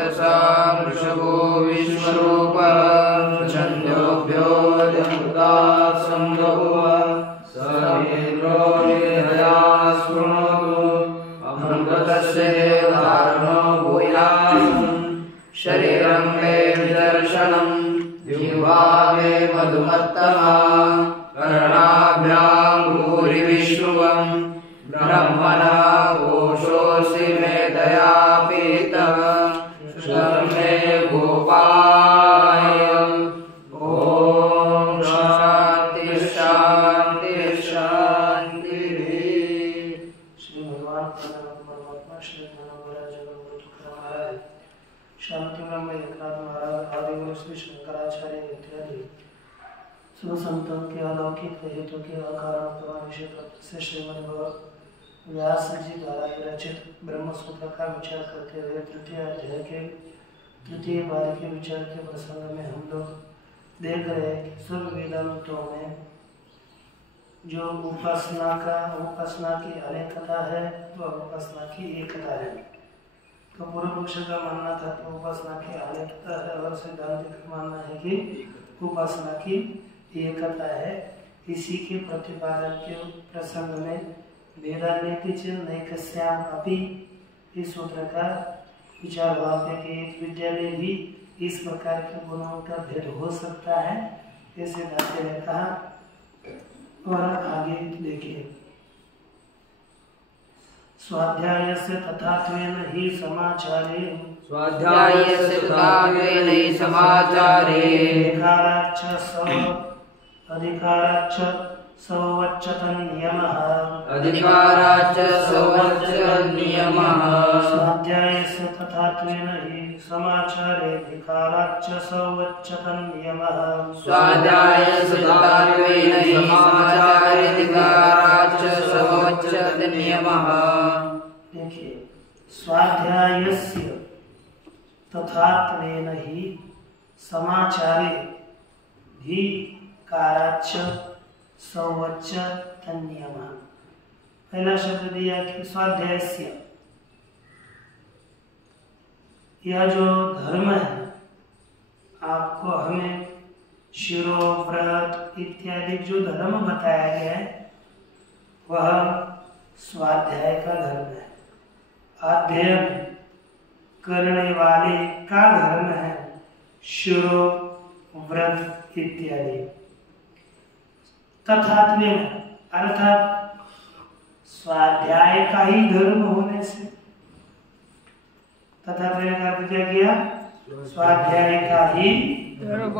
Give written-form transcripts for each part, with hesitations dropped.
छन्दसां वृषभो विश्वरूपः छन्दोभ्यो जन्तासं बभूव समेन्द्रो निर्भया शृणोतु अमृतस्य देवधारणो भूयासम् शरीरं मे विदर्शनं जिह्वा मे मधुमत्तमा कर्णाभ्यां भूरिविश्रुवं ब्रह्मणा कोशोऽसि मे दयापीतः श्रुतं मे गोपाय ॐ शान्ति शान्ति शान्तिः। श्री भगवान परमात्मा श्री महाराज महाराज शांति ब्रह्म एकनाथ महाराज आदि श्री शंकराचार्य इत्यादि शुभ संतों के अलौकिक हेतु के अकारण प्रमाण विषय से श्रीमद् व्यास जी द्वारा रचित ब्रह्म सूत्र का विचार करते हुए तृतीय अध्याय के तृतीय बार के विचार के प्रसंग में हम लोग देख रहे हैं कि सब वेदांतों में जो उपासना की अनेकता है तो उपासना की एकता है। तो पूर्व पक्ष का मानना था कि उपासना की अनेकता है और सिद्धांत का मानना है कि उपासना की एकता है। इसी के प्रतिपादन के प्रसंग में वेदान्यतिचिन्नैकस्याम् अपि इस सूत्र का विचार हुआ है कि एक विद्या में भी इस प्रकार के गुणों का भेद हो सकता है, ऐसे दाते ने कहा। और आगे देखिए, स्वाध्यायस्य तथात्वेन हि समाचारे अधिकाराच्च सवच्चतन्नियमः स्वाध्यायस्य तथात्वेन हि समाचारे अधिकाराच्च सवच्चतन्नियमः देखिए, स्वाध्यायस्य तथात्वेन हि समाचारे अधिकाराच्च सवच्च तन्नियमः। पहला शब्द दिया कि स्वाध्यायस्य, यह जो धर्म है आपको हमें शिरो व्रत इत्यादि जो धर्म बताया गया है वह स्वाध्याय का धर्म है, अध्ययन करने वाले का धर्म है शिरो व्रत इत्यादि। तथात्वेन अर्थात स्वाध्याय का ही धर्म होने से, तथात्वेन का अर्थ क्या किया? स्वाध्याय का ही धर्म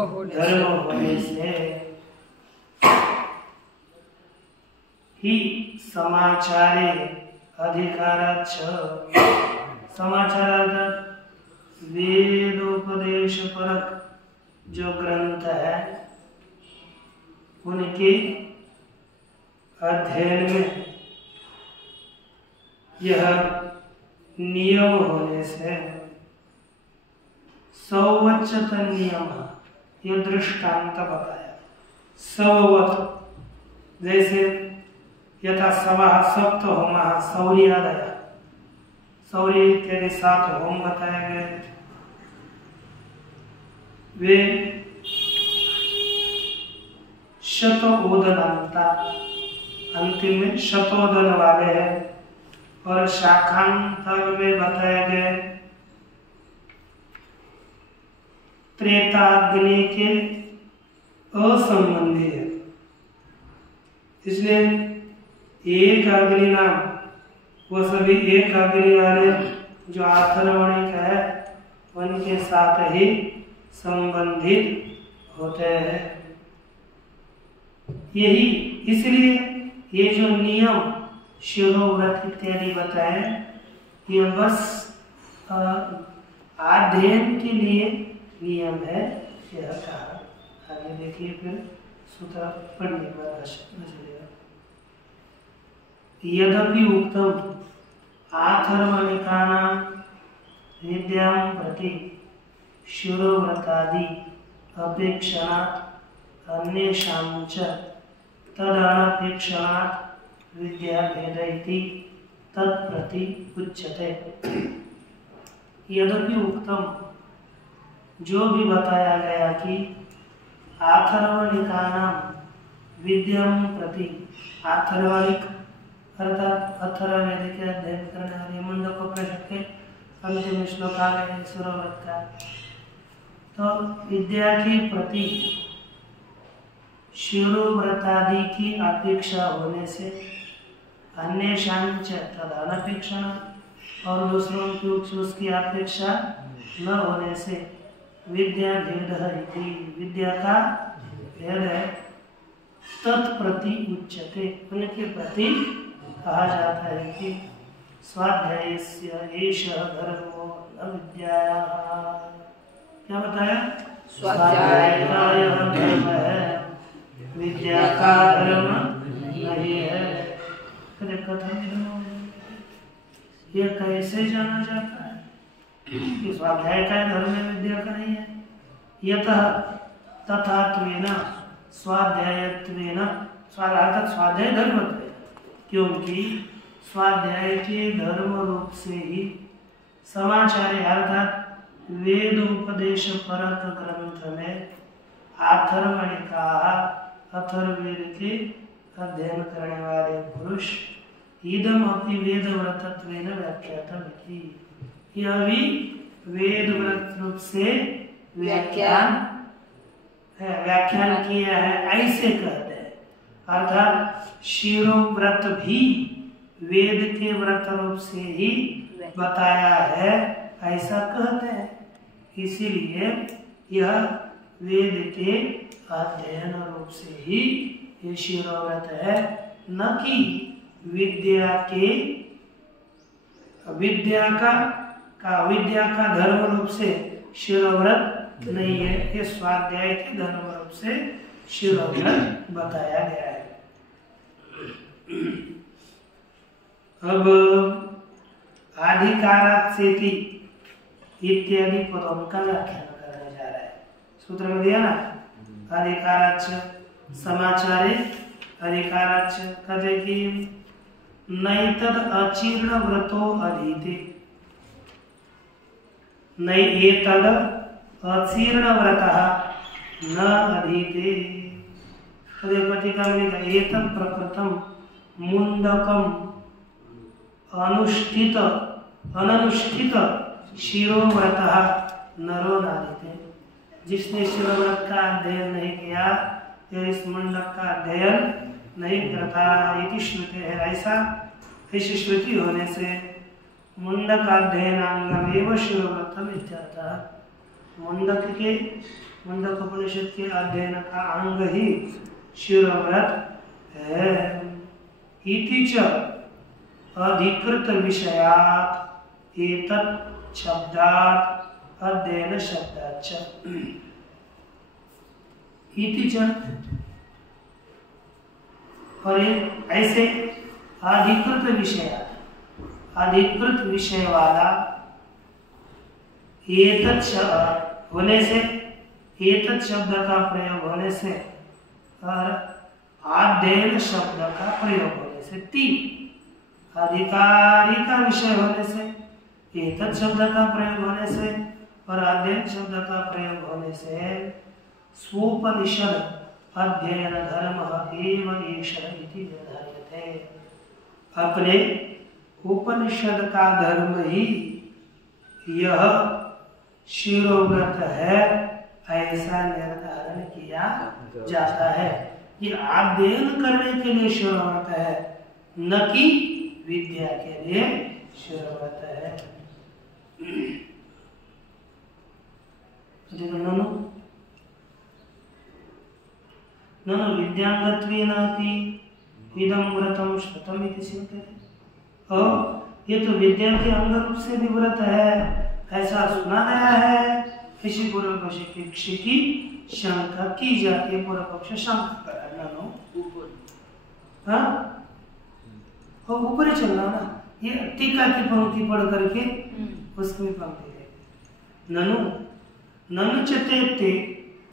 होने से ही समाचारे अधिकाराच्च, समाचार अर्थात वेदोपदेश परक जो ग्रंथ है उनके अध्ययन में यह नियम होने से सवच्चत नियम, यह दृष्टांत बताया। सववत जैसे यथा सवः सप्त होमः सौर्यादय, सौर्य इत्यादि 7 होम बताए गए। वे शतोदनता, अंतिम में शतोदन वाले हैं। और शाखांतर में बताए गए त्रेताग्नि के असंबंधी है, इसलिए एक अग्नि नाम वो सभी एक अग्नि वाले जो आथर्वणिक है उनके साथ ही संबंधित होते हैं। यही इसलिए ये जो नियम शिरोव्रत इत्यादि बताए ये बस अध्ययन के लिए नियम है, यह कहा। आगे देखिए, फिर सूत्र पढ़ने का चलेगा। यद्यपि उक्तम आथर्वणिकानां विद्यां प्रति शिरोव्रतादि अपेक्षणात् अन्येषां च तदनपेक्षणात् विद्या भेद इति तत्प्रति उच्यते। यद्यपि उक्तम, जो भी बताया गया कि आथर्वणिकानां विद्यम प्रति, आथर्वणिक अर्थात अथर्ववेद के अध्ययन करने वाले मुंडकोपनिषद के अंतिम श्लोक आ गए सूर्यव्रत का। तो विद्या के प्रति शिरोव्रतादि की अपेक्षा होने से अन्य शांच तदनपेक्षण, और दूसरों की उसकी अपेक्षा न होने से विद्या भेद है, विद्या का भेद है, तत्प्रति उच्यते, उनके प्रति कहा जाता है कि स्वाध्यायस्य एषः धर्मो न विद्याया। क्या बताया? स्वाध्याय का यह धर्म है, विद्या का धर्म नहीं है। यह कैसे जाना जाता है कि स्वाध्याय का धर्म है, विद्या का नहीं है? यतः तथात्वेन स्वाध्यायत्वेन, स्वाध्याय धर्म, क्योंकि स्वाध्याय के धर्म रूप से ही समाचार्य अर्थात वेद उपदेश परक ग्रंथ में आथर्वणिका, अथर्ववेद के अध्ययन करने वाले पुरुष इदम अपि वेद व्रतत्वेन व्याख्यातम इति, यह भी वेद व्रत रूप से व्याख्यान किया है, ऐसे कहते हैं। अर्थात शिरोव्रत भी वेद के व्रत रूप से ही बताया है, ऐसा कहते हैं। इसीलिए यह वेद के अध्ययन रूप से ही ये शिरोव्रत है, न कि विद्या का धर्म रूप से शिरोव्रत नहीं है। ये स्वाध्याय के धर्म रूप से शिरोव्रत बताया गया है। अब आधिकारात् सेति इत्यादि पदों का व्याख्यान करने जा रहा है। सूत्र में दिया ना, अधिकाराच्च समाचारे, अधिकाराच्च कहते कि नैतद अचीर्ण व्रतो अधीते, नैतद अचीर्ण व्रतः न अधीते। टीका में लिखा एतत् प्रकृतम मुंडकम अनुष्ठित शिरोव्रतः नरो नादीते। जिसने शिरोव्रत का अध्ययन नहीं किया, यह इस मुंडक का अध्ययन नहीं करता, इति श्रुति है। ऐसी श्रुति होने से मुंडक अध्ययन अंगमेव शिरोव्रतम इत्यर्थः। मुंडक उपनिषद के अध्ययन का अंग ही शिरोव्रत है। इति च अधिकृत विषयात् एतत् शब्दात् अध्ययन शब्दाच्च। इति च, और ऐसे अधिकृत विषय वाला एतत् होने से, एतत् शब्द का प्रयोग होने से और अध्ययन शब्द का प्रयोग होने से, तीन अधिकारी का विषय होने से, एतत् शब्द का प्रयोग होने से और अध्ययन शब्द का प्रयोग होने से स्वोपनिषद अध्ययन धर्म एवं एषः इति निर्धार्यते। अपने उपनिषद का धर्म ही यह शिरोव्रत है, ऐसा निर्धारण किया जाता है। ये अध्ययन करने के लिए शिरोव्रत है, न कि विद्या के लिए शिरोव्रत है। ननु विद्यांगत्वेन अपि इदं व्रतं श्रुतम् इति चिन्तयति। और ये तो विद्या के अंग रूप से भी व्रत है, ऐसा सुना गया है। किसी पूर्व पक्ष की शंका की जाती है, पूर्व पक्ष शंका कर रहा है। ऊपर ही चलना ना, ये टीका की पंक्ति पढ़ करके उसमें पंक्ति है।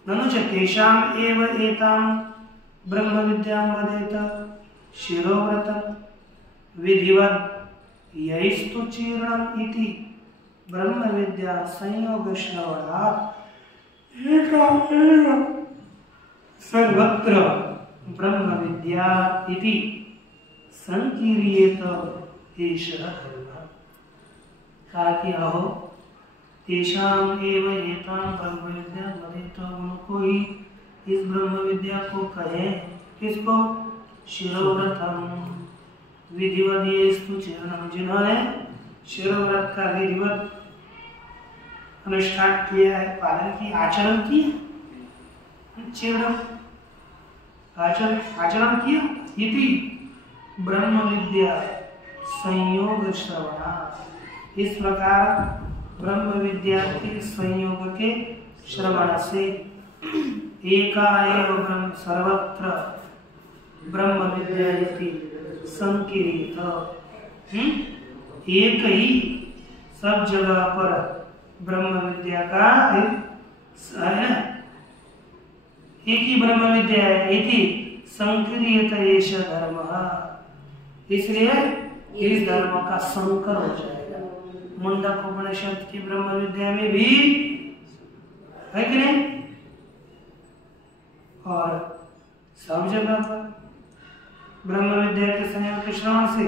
ननु च तेषाम् एव एतां ब्रह्म विद्यां वदेत शिरोव्रतं विधिवत् यैस्तु चीर्णम् इति ब्रह्म विद्या संयोग श्रवणात् सर्वत्र ब्रह्म विद्या इति संकीर्येत एषः धर्मः। कहा कि अहो तेषाम एव एतां ब्रह्म विद्या वदित, उनको ही इस ब्रह्म विद्या को कहे। किसको? शिरोव्रतम विधिवत ये स्तु चरणम, जिन्होंने शिरोव्रत का विधिवत अनुष्ठान किया है, पालन किया, आचरण किया, चरणम आचरण किया। इति ब्रह्म विद्या संयोग श्रवणा, इस प्रकार ब्रह्म विद्या के संयोग के श्रवण से एका एव ब्रह्म सर्वत्र ब्रह्म विद्या इति संकीर्येत, एक ही सब जगह पर ब्रह्म विद्या का एक ही ब्रह्म विद्या है। इति संकीर्येत एष धर्मः, इसलिए इस धर्म का संकर हो जाएगा। मुंडक उपनिषद की ब्रह्म विद्या में भी है कि नहीं, और सब जगह पर ब्रह्म विद्या के संयोग के श्रवण से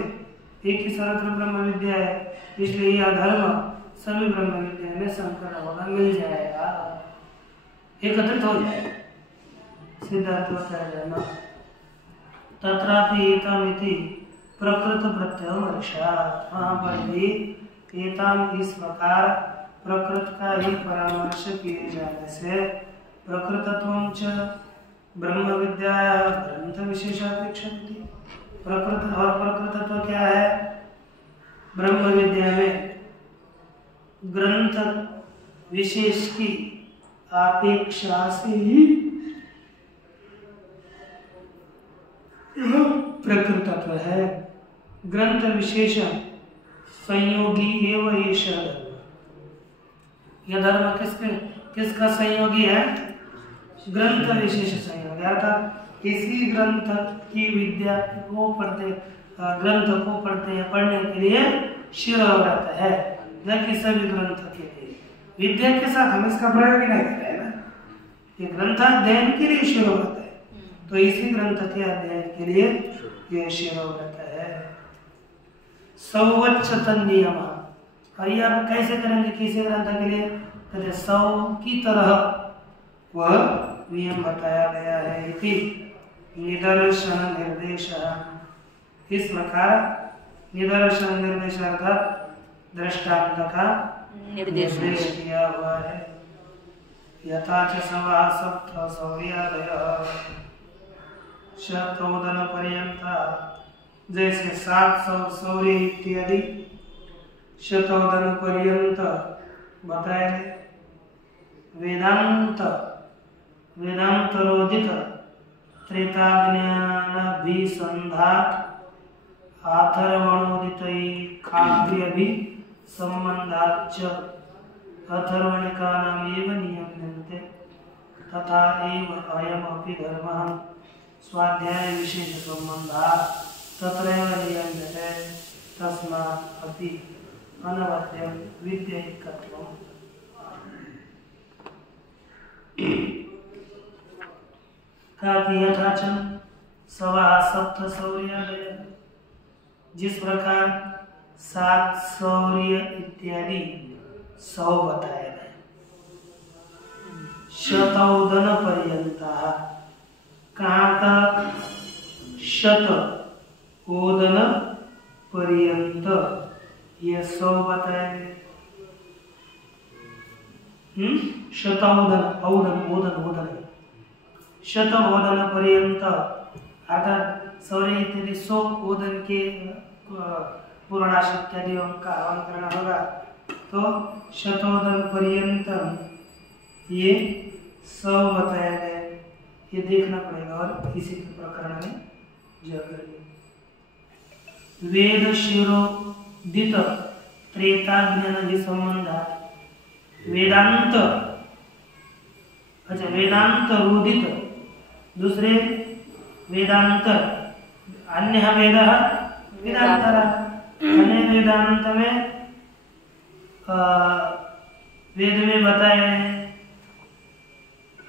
एक ही सर्वत्र ब्रह्म विद्या है, इसलिए यह धर्म सभी ब्रह्म विद्या में संकर होगा, मिल जाएगा, एकत्रित हो जाएगा। सिद्धार्थ बताया जाना तत्रापि एतामिति प्रकृत प्रत्यय वर्षात्, वहाँ पर भी एताम इस प्रकार प्रकृत का ही परामर्श किए जाने से प्रकृतत्वं च ब्रह्म विद्या ग्रंथ विशेषापेक्षित, प्रकृत और प्रकृतत्व क्या है? ब्रह्म विद्या में ग्रंथ विशेष की अपेक्षा से ही प्रकृतत्व है। ग्रंथ विशेष संयोगी एवं एष धर्म, यह धर्म किसका संयोगी है? ग्रंथ विशेष संयोगी, अर्थात किसी ग्रंथ की विद्या को पढ़ते, ग्रंथ को पढ़ते हैं, पढ़ने के लिए शिरोव्रत है, न कि सभी ग्रंथ के लिए। विद्या के साथ हम इसका प्रयोग ही नहीं कर रहे हैं ना, ये ग्रंथाध्ययन के लिए शिरोव्रत है, तो इसी ग्रंथ के अध्ययन के लिए यह शिरोव्रत है। सौवच्छतन नियम, और ये आप कैसे करेंगे किसी ग्रंथ के लिए? कहते सौ की तरह वह नियम बताया गया है। इति निदर्शन निर्देश, इस प्रकार निदर्शन निर्देश अर्थात दृष्टांत का निर्देश किया हुआ है। यथा च सवा सप्त सौर्यादयः शतोदन पर्यंता, जैसे 700 सौर्य इत्यादि शतोदन पर्यंत बताए गए। वेदांत रोदित त्रेताज्ञानाभिसंधात अथर्वणोदितैकाग्र्यभि संबंधाच्च अथर्वणिकानाम् एव नियम्यन्ते, तथा एव अयमपि धर्मः स्वाध्याय विशेष संबंधात् तत्रैव नियम्यते, तस्मात् अपि अनवद्यं विद्यैकत्वम्। यथाचन सवा सप्त सौर्यादय, जिस प्रकार 7 सौर्य इत्यादि 100 बताए गए। शतौदन पर्यंता, कहाँ तक? शत ओदन पर्यंत ये 100 बताए गए। शतौदन, ओदन शत ओदन पर्यंत, अर्थात सौर्य इत्यादि 100 ओदन के पूर्णाश इत्यादियों का हवन करना होगा, तो शतोदन पर्यंत ये 100 बताया गया। ये देखना पड़ेगा और इसी के प्रकरण में जाकर वेद शिरोदित त्रेताज्ञान संबंधा, वेदांत, अच्छा वेदांत रोदित, दूसरे वेदांत, अन्य वेद वेदांतर, अन्य वेदांत में वेद में बताया है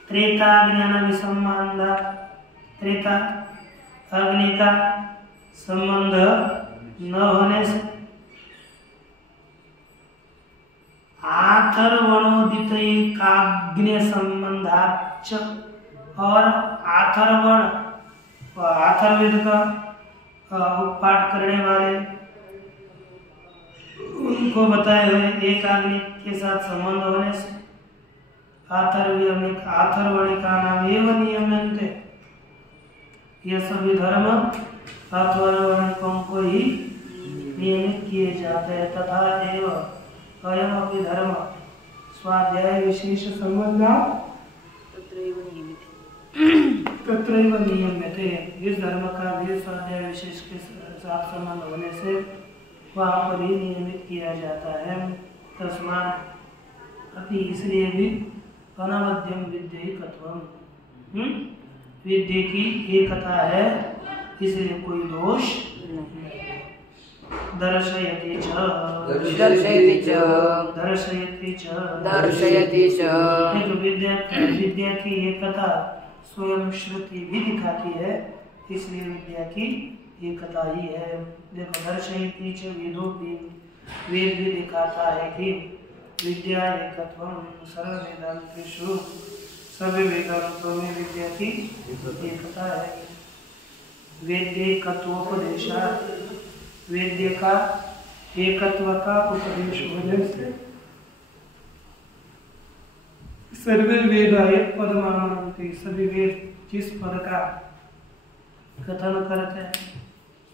त्रेता ज्ञान संबंध, त्रेता अग्नि का संबंध न होने से आथर्वणोदित काग्नि संबंधाच, और आथर्वण अथर्ववेद का पाठ करने वाले उनको बताए हुए एक अग्नि के साथ संबंध होने से आथर्वणी का नाम एवं नियमन्ते, ये सभी धर्म अथर्वणिकों को ही नियमित किए जाते हैं। तथा एवं अयम अपनी धर्म स्वाध्याय विशेष संबंध तत्रैव नियम्यते, इस धर्म का भी स्वाध्याय विशेष के साथ संबंध होने से वहाँ पर ही नियमित किया जाता है। तस्मात् अति, इसलिए भी अनवद्यम विद्यैकत्वम, विद्या की एकता है इसलिए कोई दोष नहीं। दर्शयति च एक विद्या की एकता स्वयं श्रुति भी दिखाती है, इसलिए विद्या की एकता ही है। देखो दर्शयति च वेदोपि, वेद भी दिखाता है कि विद्या एकत्वम सर्व वेदांतेषु, सभी वेदांतों में विद्या की एकता है। वेद्येकत्वोपदेशा, वेद्य का एकत्व का उपदेश होने से सर्वे वेदाय पदमानन्ति, सभी वेद जिस पद का कथन करते हैं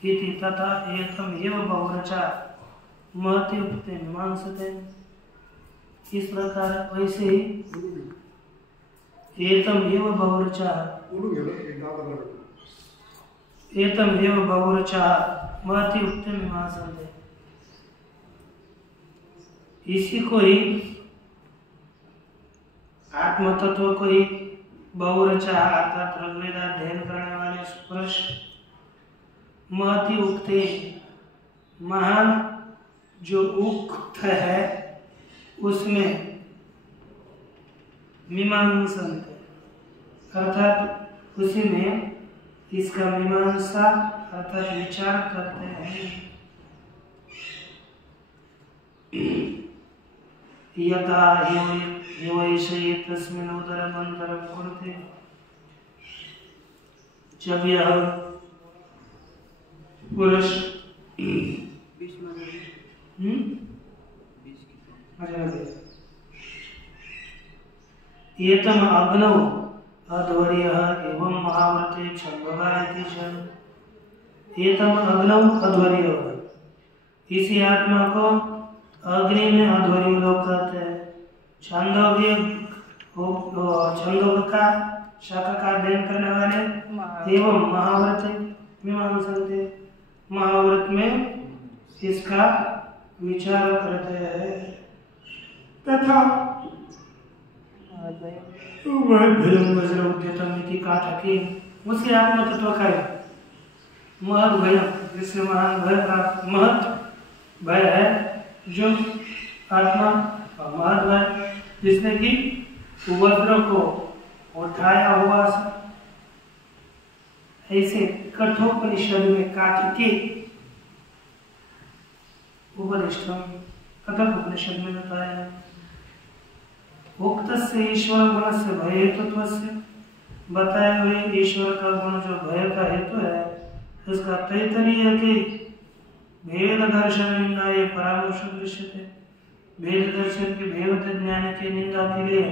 इति तथा एकम एव बहुरचा महति उक्ते मीमांसते, इस प्रकार वैसे ही एतम एव बहुरचा, एतम एव बहुरचा महति उक्ते मीमांसते, इसी को ही आत्म तत्व को ही बहुरचा अर्थात ऋग्वेद अध्ययन करने वाले पुरुष महति उक्ते, महान जो उक्त है उसमें मीमांसन्ते, अर्थात उसी में इसका मीमांसा अर्थात विचार करते हैं। यथा ह्यवैषये तस्मिन् उदरमन्तरं कुरुते, जब यह पुरुष एतम अग्नौ अध्वर्यः एवं महाव्रते छन्दोगा इति च, एतम अग्नौ अध्वर्यः, इसी आत्मा को अग्नि में अध्वर्य लोग कहते हैं। छंदोग्य छंदोग का शाखा का अध्ययन करने वाले एवं महाव्रत मीमांसन्ते, महाव्रत में इसका विचार करते हैं। तथा वज्र उद्यतम इति काठकी, उसी आत्म तत्व का महत भय, जिससे महान भय प्राप्त, महत भय है जो आत्मा महत भय, जिसने कि वज्र को उठाया हुआ, ऐसे कठोपनिषद में काठकी उपदिष्टम, कठोपनिषद में बताया उक्त से ईश्वर गुण से भय हेतुत्व से, बताए हुए ईश्वर का गुण जो भय का हेतु है उसका तैतरीय के भेद दर्शन निंदा ये परामर्श दृश्यते, भेद दर्शन के भेद ज्ञान की निंदा के लिए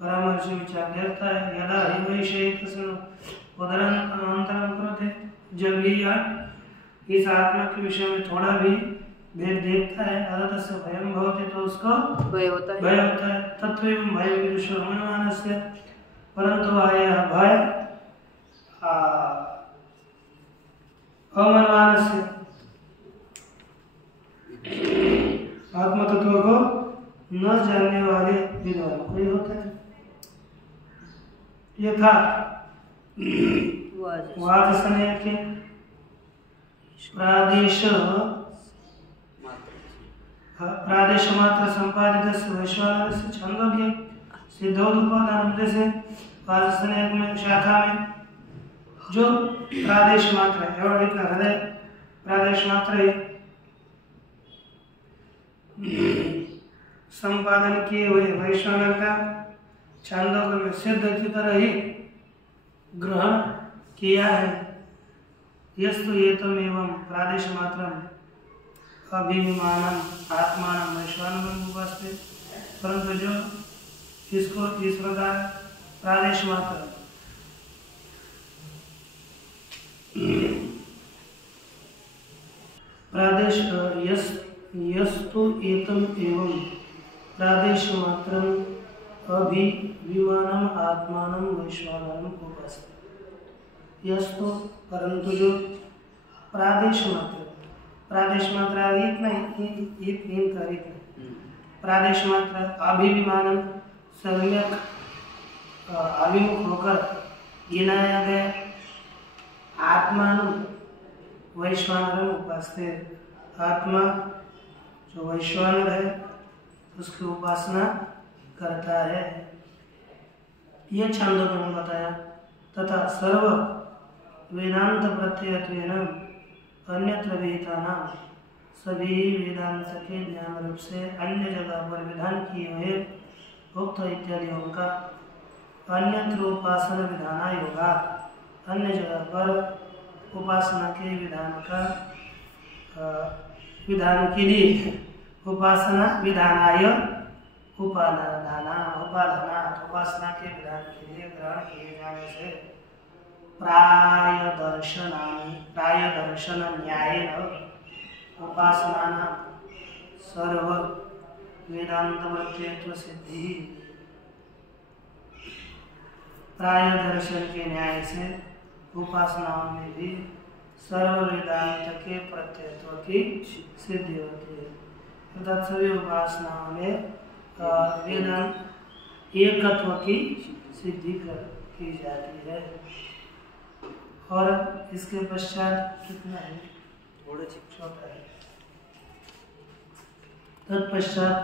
परामर्श विचार देखता है। यदा हि वैषये तस्मिन् उदरान्तरं कुरुते, जब भी इस आत्मा के विषय में थोड़ा भी भेद देखता है अतः से भयं भवति, तो उसको भय होता है। तत्वैव भयं विदुषो अनुमानस्य, परंतु आया भय अमनमानस्य, आत्म तत्व को न जानने वाले विद्वान को ही होता है। यथा वाचसने के प्रादेश प्रादेश मात्र संपादित वैश्वानर से छंदोग्य सिद्धोदुपादान जैसे वाजसनेक में शाखा में जो प्रादेश मात्र है और एक हृदय प्रादेश मात्र है संपादन किए हुए वैश्वानर का छांदोग्य में सिद्ध की तरह ही ग्रहण किया है। यस्तु एतमेवं प्रादेश मात्रम अभिमानम आत्मानम वैश्वानरम उपास्ते, परंतु जो इसको इस प्रकार प्रादेश मात्र प्रादेश यस्तु एतम एवं प्रादेश मात्रम अभिमानम आत्मानम वैश्वानरम उपास्ते। यस्तु परंतु जो प्रादेश मात्र इतना प्रादेश मात्र अभिमानम सम्यक अभिमुख होकर गिनाया गया आत्मानम वैश्वानरम उपास्ते, आत्मा जो वैश्वानर है उसकी उपासना करता है। यह छांदोग्य में बताया। तथा सर्व वेदांत प्रत्ययत्वेन अन्यत्र विहितानां सभी वेदांत के ज्ञान रूप से अन्य जगह पर विधान किए हुए उक्त इत्यादियों का अन्यत्र उपासना विधान योगा, अन्य जगह पर उपासना के विधान का विधान के लिए उपासना विधानाय उपासना के विधान के लिए ग्रहण किए जाने से प्राय दर्शन न्यायेन उपासना सर्व वेदांत प्रत्ययत्व सिद्धि। प्राय दर्शन के न्याय से उपासनाओं में भी सर्व वेदांत के प्रत्ययत्व की सिद्धि होती है। अर्थात सभी उपासनाओं में वेदांत एकत्व की सिद्धि की जाती है। और इसके पश्चात कितना है? छोटा है। तत्पश्चात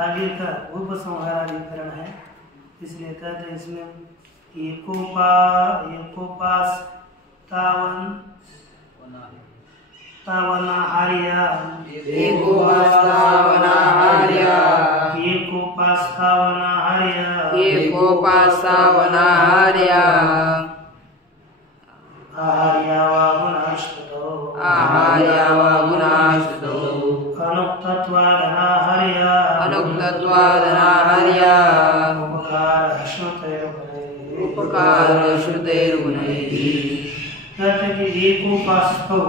आगे का उपसंहाराधिकरण है, इसलिए कहते हैं इसमें एकोपास तावनाहार्या आहार्या वा गुणाश्रितो अनुक्तत्वादनाहार्या उपकार श्रुतेर्गुणैः। कहते कि एकोपास्थो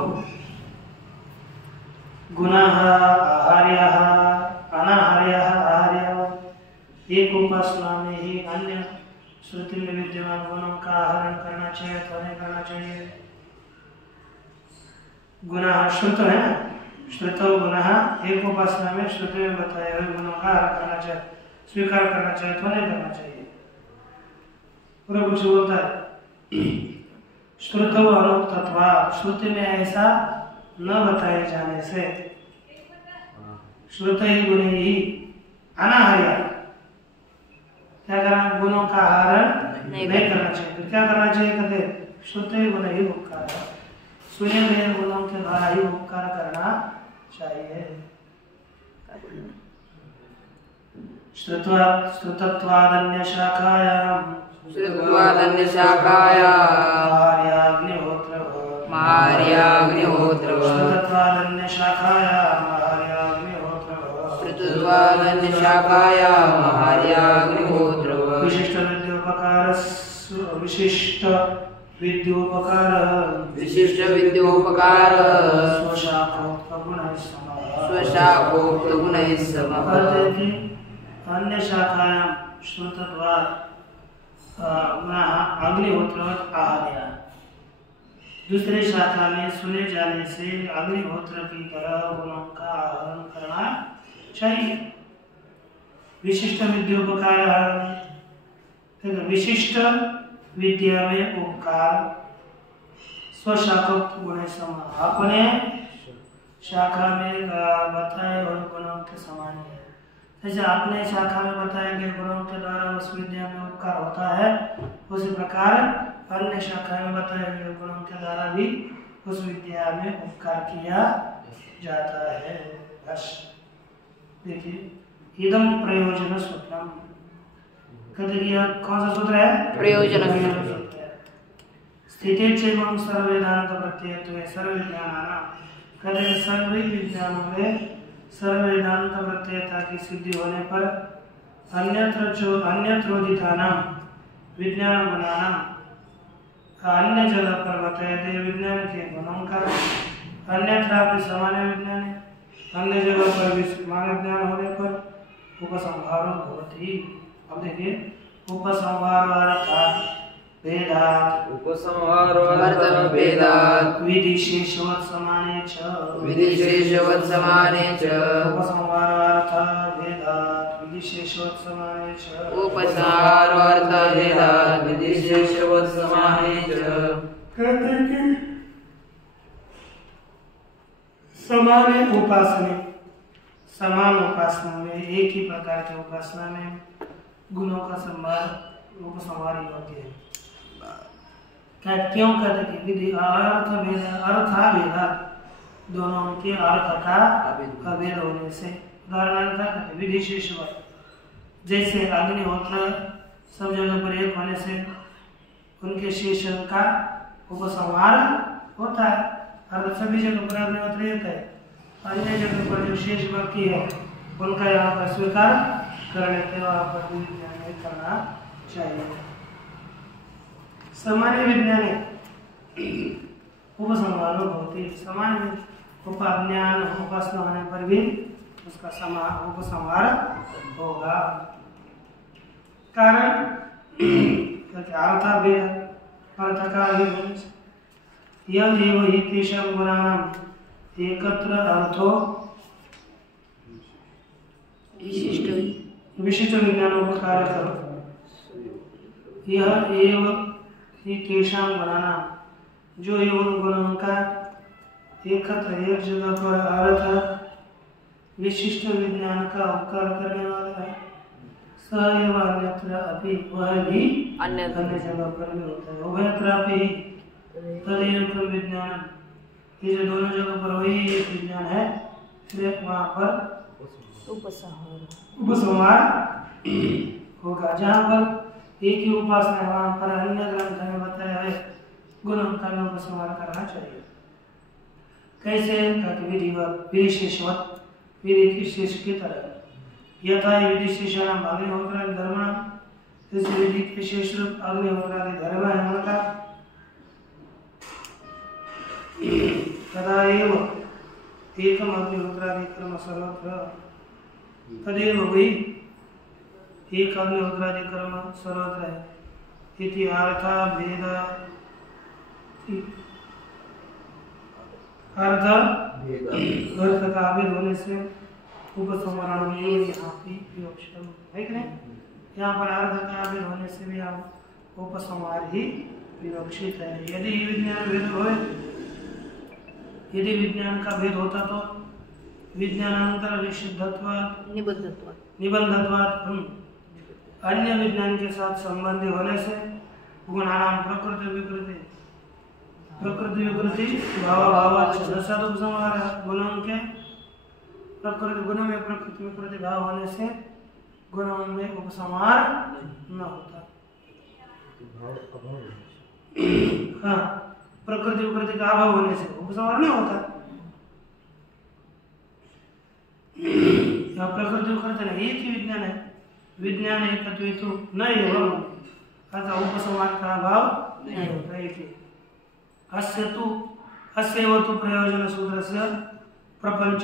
गुणः आहार्यः अनाहार्यः आहार्यः, एक उपासना में ही अन्य श्रुति में विद्यमान गुणों का आहरण करना चाहिए अथवा नहीं करना चाहिए। गुणः श्रुत है ना, श्रुतो गुणः, एक उपासना में श्रुति में बताए हुए गुणों का आहरण करना चाहिए, स्वीकार करना चाहिए अथवा नहीं करना चाहिए। पूरा कुछ बोलता है श्रुतो अनुक्तत्वा, श्रुति में ऐसा न बताए जाने से श्रुत ही गुण ही अनाहार्य, क्या करना? गुणों का आहरण नहीं करना चाहिए। तो क्या करना चाहिए? कहते श्रुत ही गुण ही उपकार, सुने गए गुणों के द्वारा ही उपकार करना चाहिए। श्रुतत्वादन्य शाखायाम महार्याग्निहोत्र श्रुतत्वादन्य शाखायाम महार्याग्निहोत्र विशिष्ट विद्योपकार स्वशाखोक्त गुणैः समः। अन्य शाखायां श्रुतत्वात् अग्निहोत्रवत् आहार्य, दूसरे शाखा में सुने जाने से अग्निहोत्र की तरह गुणों का आहरण करना चाहिए। विशिष्ट विद्योपकार, विशिष्ट विद्या में उपकार स्वशाखोक्त गुण सम, अपने शाखा में बताए और गुणों के समान है। जैसे आपने शाखा में बताया कि गुणों के द्वारा उस विद्या में उपकार होता है, उसी प्रकार अन्य शाखा में बताए गए गुणों के द्वारा भी उस विद्या में उपकार किया जाता है। बस देखिए, इदम प्रयोजन सूत्रम, कहते कि कौन सा सूत्र है? प्रयोजन सूत्र है। स्थिति चैवं सर्व वेदांत प्रत्ययत्वे सर्व विज्ञानानां, कहते सर्व विज्ञानों में सर्व वेदांत प्रत्ययता की सिद्धि होने पर अन्यत्रोदितानां विज्ञान गुणानां, अन्य जगह पर बताए गए विज्ञान के गुणों का अन्यथा भी सामान्य विज्ञान है, अन्य जगह पर भी समान ज्ञान होने पर उपसंहारो भवति। अब देखिए, उपसंहारो अर्थात भेदात्, उपसंहारो अर्थः भेदात्, विधिशेषवत् समाने च, विधिशेषवत् समाने च, उपसंहारो अर्थः भेदात् विधिशेषवत् समाने च, उपसंहारो अर्थः भेदात् विधिशेषवत् समाने च। कहते कि समान उपासना, समान उपासना में, एक ही प्रकार की उपासना में गुणों का संभार उपसंहार योग्य है। क्या क्यों कहते कि विधि अर्थ भेद, अर्थाभेदात्, दोनों के अर्थ का अभेद होने से। उदाहरण कहते विधिशेषवत्, जैसे अग्निहोत्र सब जगह पर एक होने से उनके शेष का उपसंहार होता है। अर्थ सभी जगह पर अग्निहोत्र एक है, अन्य जगह पर जो शेष बाकी है उनका यहाँ पर स्वीकार कर लेते हैं, वहाँ पर विज्ञान नहीं करना चाहिए। सामान्य विज्ञान उपसंहारो होती, सामान्य उपाज्ञान उपासना होने पर भी उसका उपसंहार होगा। कारण क्योंकि अर्थाभेद, अर्थ का अभेद, यह एव हि तेषां गुणानां एकत्र अर्थो विशिष्ट विज्ञानोपकारक, यह एव हि तेषां गुणानां, जो एवं गुणों का एकत्र एक जगह पर अर्थ विशिष्ट विज्ञान का उपकार करने वाला है, स एव अन्यत्र अपि, वह भी अन्य जगह पर भी होता है। उभयत्र अपि तदेव विज्ञान, ये जो दोनों जगह पर वही एक विज्ञान है, इसलिए वहाँ पर उपसंहार होगा। जहाँ पर एक ही उपासना है वहाँ पर अन्य ग्रंथ में बताया है गुणों का भी उपसंहार करना चाहिए। कैसे? विधिशेषवत्, विधि की शेष की तरह, यथा विधिशेषाणाम अग्निहोत्रादि धर्माणाम, इस विधि के शेष रूप अग्निहोत्रादि धर्म है उनका, तदा एव एकम अग्निहोत्रादि कर्म सर्वत्र, तदेव वही एक अग्निहोत्रादि कर्म सर्वत्र है। इति अर्थाभेद, अर्थ का अभेद होने से उपसंहार में यहाँ भी विवक्षित है कि नहीं? यहाँ पर अर्थ का अभेद होने से भी हम उपसंहार ही विवक्षित है। यदि विज्ञान भेद हो, यदि विज्ञान का भेद होता तो विज्ञानांतर विशुद्धत्वात् निबंधत्वात्, अन्य विज्ञान के साथ संबंधी होने से गुणानाम प्रकृति विकृति, प्रकृति विकृति भावाभावाच्च उपसंहार, गुणों के प्रकृति, गुणों में प्रकृति विकृति भाव होने से गुणों में उपसंहार न होता। हाँ, प्रकृति विकृति का अभाव होने से उपसंहार नहीं होता। प्रकृति विकृति नहीं, एक ही विज्ञान है, विज्ञान एकत्व न एवं, अतः उपसंहार का अभाव नहीं होता। एक ही अस्यैव तु प्रयोजन सूत्रस्य प्रपंच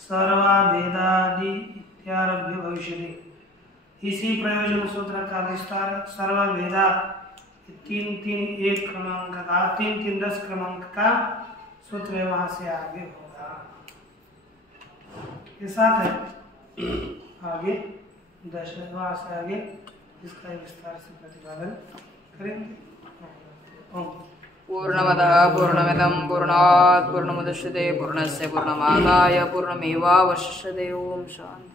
सर्वाभेदादि इत्यारभ्य भविष्यति। इसी प्रयोजन सूत्र का विस्तार सर्वभेदा 3-3-1 क्रमांक का 3-3-10 क्रमांक का सूत्र वहां से आगे होगा। ये साथ है, आगे 10 वहां से आगे इसका विस्तार से प्रतिपादन करेंगे। पूर्णमदः पूर्णमिदं पूर्णात् पूर्णमुदच्यते पूर्णस्य पूर्णमादाय पूर्णमेवावशिष्यते। ओम शांति।